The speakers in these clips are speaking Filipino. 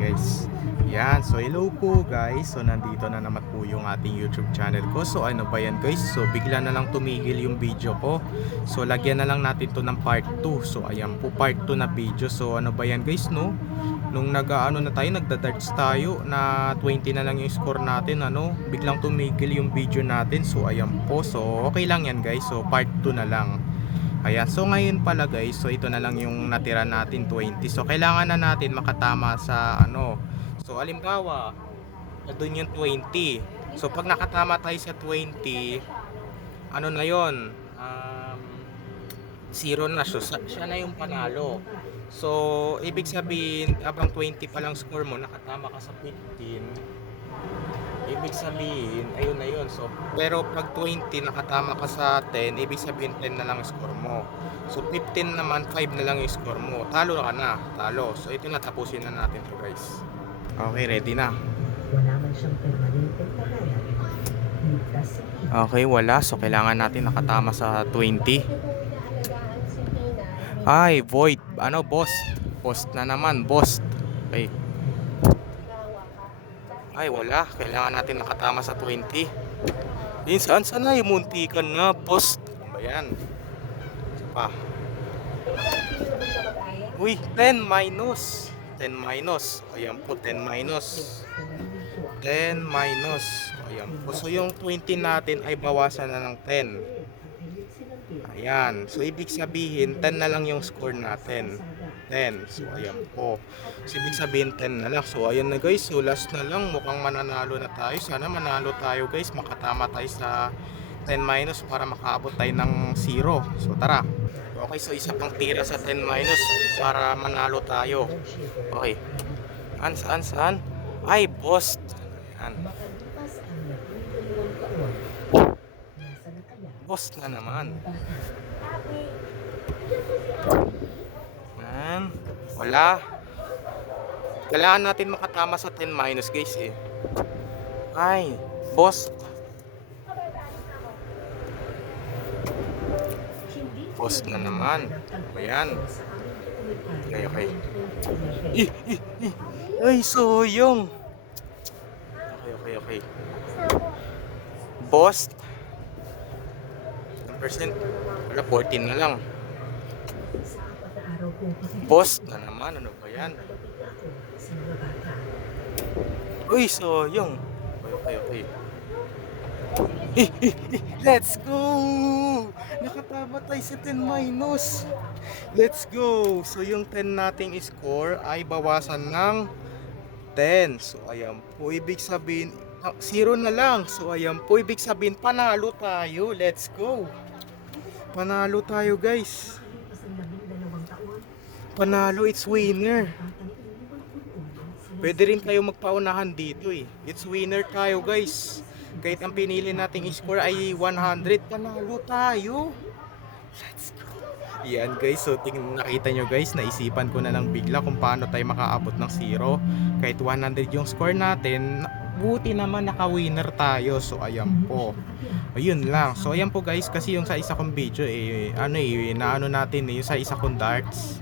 guys. Yan, so hello po guys. So nandito na naman po yung ating YouTube channel ko. So ano ba yan guys? So bigla na lang tumigil yung video ko. So lagyan na lang natin to ng part 2. So ayan po part 2 na video. So ano ba yan guys no? Nung nag-ano na tayo, nagda-darts tayo na 20 na lang yung score natin, ano, biglang tumigil yung video natin. So ayan po. So okay lang yan guys. So part 2 na lang. Ayan, so ngayon pala guys, so ito na lang yung natira natin 20. So kailangan na natin makatama sa ano. So halimbawa, doon yung 20. So pag nakatama tayo sa 20, ano na yon? Zero na siya na yung panalo. So ibig sabihin, abang 20 pa lang score mo, nakatama ka sa 15. Ibig sabihin, ayun na yun. So, pero pag 20 nakatama ka sa 10, ibig sabihin 10 na lang yung score mo. So 15 naman, 5 na lang yung score mo. Talo ka na, talo. So ito na, tapusin na natin to guys. Okay, ready na. Wala man siyang permanenteng tagayan. Ligtas sa Okay, wala. So kailangan natin nakatama sa 20. Ay, void. Ano, boss? Boss na naman, boss. Okay. Ay, wala. Kailangan natin nakatama sa 20. Saan sana yung muntikan na, boss? Ano ba yan? Isa pa. Uy, 10 minus. 10 minus. Ayan po, 10 minus. 10 minus. Ayan po. So, yung 20 natin ay bawasan na ng 10. Ayan. So, ibig sabihin, 10 na lang yung score natin. 10. So, ayan po. So, ibig sabihin 10 na lang. So, ayan na guys. So, last na lang. Mukhang mananalo na tayo. Sana manalo tayo guys. Makatama tayo sa 10 minus para makaabot tayo ng 0. So, tara. Okay, so isa pang tira sa 10 minus para manalo tayo. Okay. Saan? Ay, boss. Ayan. Boss na naman. Wala. Kailangan natin makatama sa 10 minus guys eh. Ay, boss. Boss na naman. Ayan. Okay. Ay, soyong. Okay. Boss. 10%. Wala, 14 na lang. Boss na naman, ano ba yan? Uy, soyong. Okay. Let's go! Nakatama tayo sa 10 minus. Let's go! So yung 10 nating score ay bawasan ng 10. So ayan po, ibig sabihin 0 na lang. So ayan po, ibig sabihin panalo tayo. Let's go! Panalo tayo guys. Panalo, it's winner. Pwede rin kayo magpaunahan dito eh. It's winner tayo guys. Kahit ang pinili nating score ay 100, panalo tayo. Let's go. Yan guys, so nakita nyo guys, naisipan ko na lang bigla kung paano tayo makaabot ng 0. Kahit 100 yung score natin, buti naman naka-winner tayo. So ayan po. Ayun lang. So ayan po guys, kasi yung sa isa kong video naano natin yung sa isa kong darts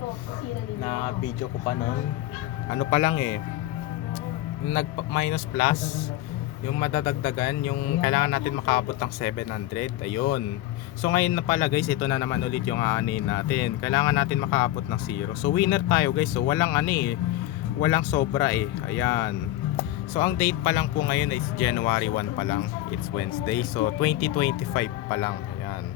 na video ko pa noon. Ano pa lang nag minus plus yung madadagdagan, yung kailangan natin makaabot ng 700. Ayun. So ngayon na pala guys, ito na naman ulit yung aanin natin. Kailangan natin makaabot ng 0. So winner tayo guys. So walang walang sobra Ayan. So ang date pa lang po ngayon is January 1 pa lang. It's Wednesday. So 2025 pa lang. Ayan.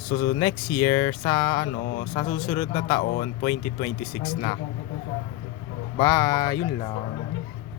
So next year sa sa susunod na taon 2026 na. Bye, yun lang.